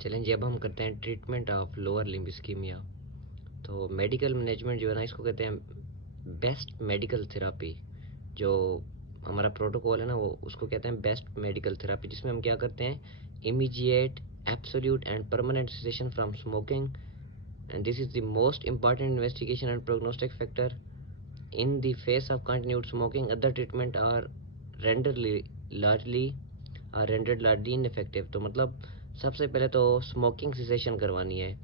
चलें जी, अब हम करते हैं treatment of lower limb ischaemia. तो मेडिकल मैनेजमेंट जो है ना, इसको कहते हैं बेस्ट मेडिकल थेरापी। जो हमारा प्रोटोकॉल है ना, वो उसको कहते हैं बेस्ट मेडिकल थेरापी, जिसमें हम क्या करते हैं, immediate absolute and permanent cessation from smoking, and this is the most important investigation and prognostic factor in the face of continued smoking. Other treatment are rendered largely rendered largely ineffective. तो मतलब सबसे पहले तो smoking cessation करवानी है।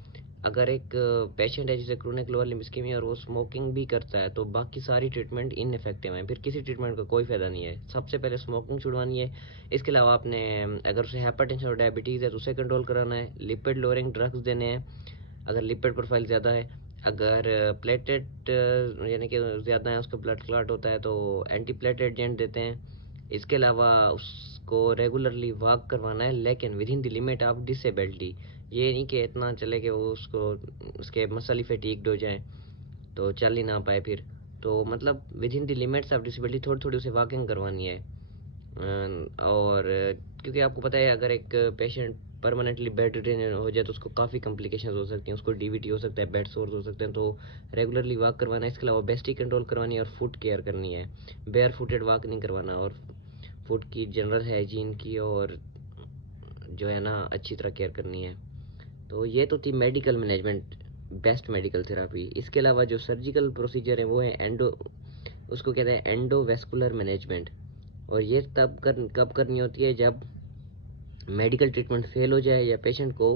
अगर एक patient है जिसे क्रोनिक लोअर लिम्ब इस्कीमिया और वो स्मोकिंग भी करता है, तो बाकी सारी ट्रीटमेंट इनफेक्टिव हैं, फिर किसी ट्रीटमेंट का कोई फ़ायदा नहीं है। सबसे पहले स्मोकिंग छुड़वानी है। इसके अलावा आपने अगर उसे हाइपरटेंशन और डायबिटीज़ है तो उसे कंट्रोल कराना है। लिपिड लोअरिंग ड्रग्स देने हैं अगर लिपिड प्रोफाइल ज़्यादा है। अगर प्लेटेट यानी कि ज़्यादा है, उसका ब्लड क्लॉट होता है, तो एंटी प्लेटेट एजेंट देते हैं। इसके अलावा उसको रेगुलरली वॉक करवाना है, लेकिन with in the limit of disability. ये नहीं कि इतना चले कि वो उसको उसके मसल ही फटीग्ड हो जाए तो चल ही ना पाए फिर। तो मतलब with in the limits of disability थोड़ी थोड़ी उसे वॉकिंग करवानी है। और क्योंकि आपको पता है, अगर एक पेशेंट परमानेंटली बेड रिडेन हो जाए तो उसको काफ़ी कॉम्प्लिकेशंस हो सकती हैं, उसको डीवीटी हो सकता है, बेड सोर्स हो सकते हैं। तो रेगुलरली वॉक करवाना है। इसके अलावा बेस्टी कंट्रोल करवानी है और फुट केयर करनी है। बेयर फुटेड वॉक नहीं करवाना, और फुट की जनरल हाइजीन की और जो है ना अच्छी तरह केयर करनी है। तो ये तो थी medical management, best medical therapy. इसके अलावा जो सर्जिकल प्रोसीजर है वो है एंडो, उसको कहते हैं एंडोवेस्कुलर मैनेजमेंट। और ये कब करनी होती है, जब मेडिकल ट्रीटमेंट फेल हो जाए या पेशेंट को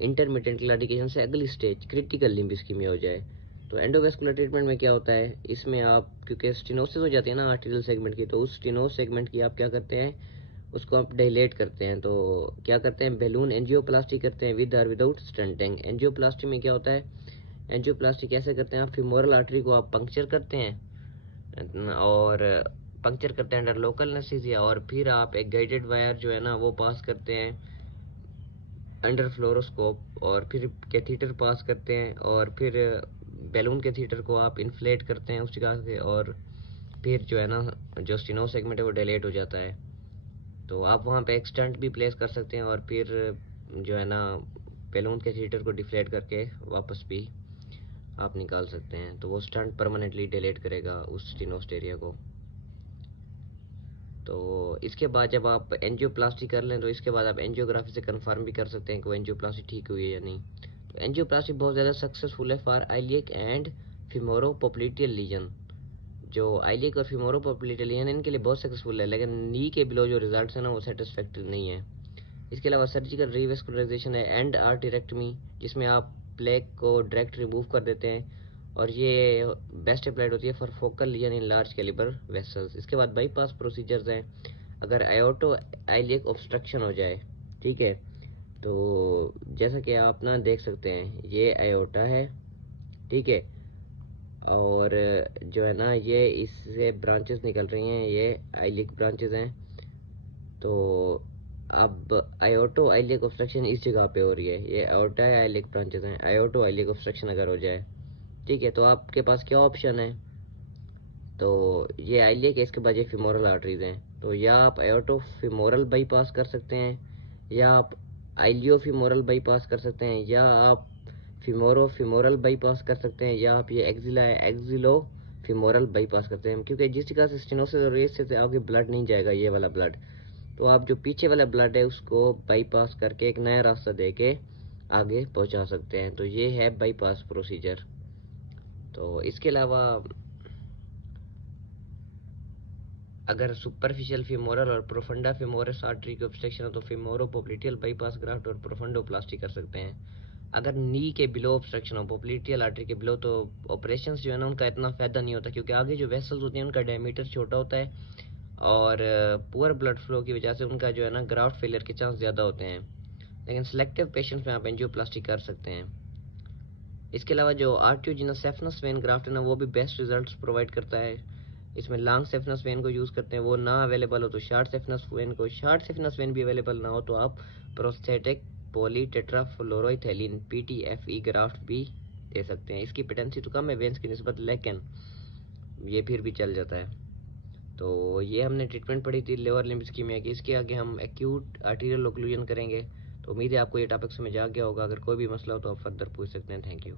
इंटरमीडिएट क्लैडिकेशन से अगली स्टेज क्रिटिकल लिम्ब इस्कीमिया हो जाए। तो एंडोवेस्कुलर ट्रीटमेंट में क्या होता है, इसमें आप क्योंकि स्टेनोसिस हो जाती है ना आर्टेरियल सेगमेंट की, तो उस स्टेनोस सेगमेंट की आप क्या करते हैं, उसको आप डायलेट करते हैं। तो क्या करते हैं, बैलून एंजियोप्लास्टी करते हैं विद और विदाउट स्टंटिंग। एंजियोप्लास्टी में क्या होता है, एंजियोप्लास्टी कैसे करते हैं, आप फीमोरल आर्टरी को आप पंक्चर करते हैं, और पंक्चर करते हैं अंडर लोकल एनेस्थीसिया, और फिर आप एक गाइडेड वायर जो है ना वो पास करते हैं अंडर फ्लोरोस्कोप, और फिर कैथीटर पास करते हैं, और फिर बैलून कैथीटर को आप इन्फ्लेट करते हैं उस जगह से, और फिर जो है ना जो स्टेनो सेगमेंट है वो डिलेट हो जाता है। तो आप वहाँ पे एक स्टंट भी प्लेस कर सकते हैं, और फिर जो है ना बैलून कैथीटर को डिफ्लेट करके वापस भी आप निकाल सकते हैं। तो वो स्टंट परमानेंटली डिलेट करेगा उस स्टेनोस्ट एरिया को। तो इसके बाद जब आप एंजियोप्लास्टी कर लें, तो इसके बाद आप एंजियोग्राफी से कंफर्म भी कर सकते हैं कि वो एंजियोप्लास्टी ठीक हुई है या नहीं। तो एंजियोप्लास्टी बहुत ज़्यादा सक्सेसफुल है फॉर आइलियक एंड फीमोरोपोप्लिटियल लीजन। जो आइलियक और फीमोरोपोप्लिटियल लीजन इनके लिए बहुत सक्सेसफुल है, लेकिन नी के बिलो जो रिजल्ट्स हैं ना वो सेटिस्फैक्टरी नहीं है। इसके अलावा सर्जिकल रिवेस्कुलराइजेशन है एंड आर्टेरेक्टमी, जिसमें आप प्लेक को डायरेक्ट रिमूव कर देते हैं, और ये बेस्ट अप्लाइड होती है for focal lesion in large calibre vessels. इसके बाद बाईपास प्रोसीजर्स हैं अगर आयोटो आइलियक ऑब्स्ट्रक्शन हो जाए। ठीक है, तो जैसा कि आप ना देख सकते हैं, ये आयोटा है, ठीक है, और जो है ना ये इससे ब्रांचेस निकल रही हैं, ये आइलिक ब्रांचेस हैं। तो अब आयोटो आइलिक ऑब्स्ट्रक्शन इस जगह पे हो रही है, ये आयोटा आइलिक ब्रांचेस हैं। आयोटो आइलिक ऑब्स्ट्रक्शन अगर हो जाए, ठीक है, तो आपके पास क्या ऑप्शन है, तो ये आइलिक है, इसके बाद ये फीमोरल आर्टरीज हैं। तो या आप आयोटो फीमोरल बाईपास कर सकते हैं, या आप आइलियो फीमोरल बाईपास कर सकते हैं, या आप फीमोरल बाईपास कर सकते हैं, या आप ये एक्सिलो फीमोरल बाईपास करते हैं। क्योंकि जिस जगह से स्टेनोसिस और रेस से आगे ब्लड नहीं जाएगा, ये वाला ब्लड, तो आप जो पीछे वाला ब्लड है उसको बाईपास करके एक नया रास्ता दे के आगे पहुंचा सकते हैं। तो ये है बाईपास प्रोसीजर। तो इसके अलावा अगर सुपरफिशियल फीमोरल और प्रोफंडा फीमोरस आर्टरी की ऑब्स्ट्रक्शन हो तो फीमोरोपोप्लिटियल बाईपास ग्राफ्ट और प्रोफंडोप्लास्टी कर सकते हैं। अगर नी के बिलो ऑब्स्ट्रक्शन हो, पोप्लिटियल आर्टरी के बिलो, तो ऑपरेशंस जो है ना उनका इतना फ़ायदा नहीं होता, क्योंकि आगे जो वेसल्स होती हैं उनका डायमीटर छोटा होता है, और पुअर ब्लड फ्लो की वजह से उनका जो है ना ग्राफ्ट फेलियर के चांस ज़्यादा होते हैं। लेकिन सिलेक्टिव पेशेंट्स में आप एंजियोप्लास्टी कर सकते हैं। इसके अलावा जो आर्टियोजिनस सेफनस वेन ग्राफ्ट है ना, वो भी बेस्ट रिजल्ट्स प्रोवाइड करता है। इसमें लॉन्ग सेफनस वेन को यूज़ करते हैं, वो ना अवेलेबल हो तो शॉर्ट सेफनस वेन को, शॉर्ट सेफनस वेन भी अवेलेबल ना हो तो आप प्रोस्थेटिक पॉली टेट्राफ्लोरोइथेलिन PTFE ग्राफ्ट भी दे सकते हैं। इसकी पेटेंसी तो कम है वेन्स की निस्बत, लेकिन ये फिर भी चल जाता है। तो ये हमने ट्रीटमेंट पढ़ी थी लोअर लिम्ब इस्कीमिया की। इसके आगे हम एक्यूट आर्टीरियल ओक्लूजन करेंगे। तो उम्मीद है आपको ये टॉपिक समझ आ गया होगा। अगर कोई भी मसला हो तो आप फर्दर पूछ सकते हैं। Thank you.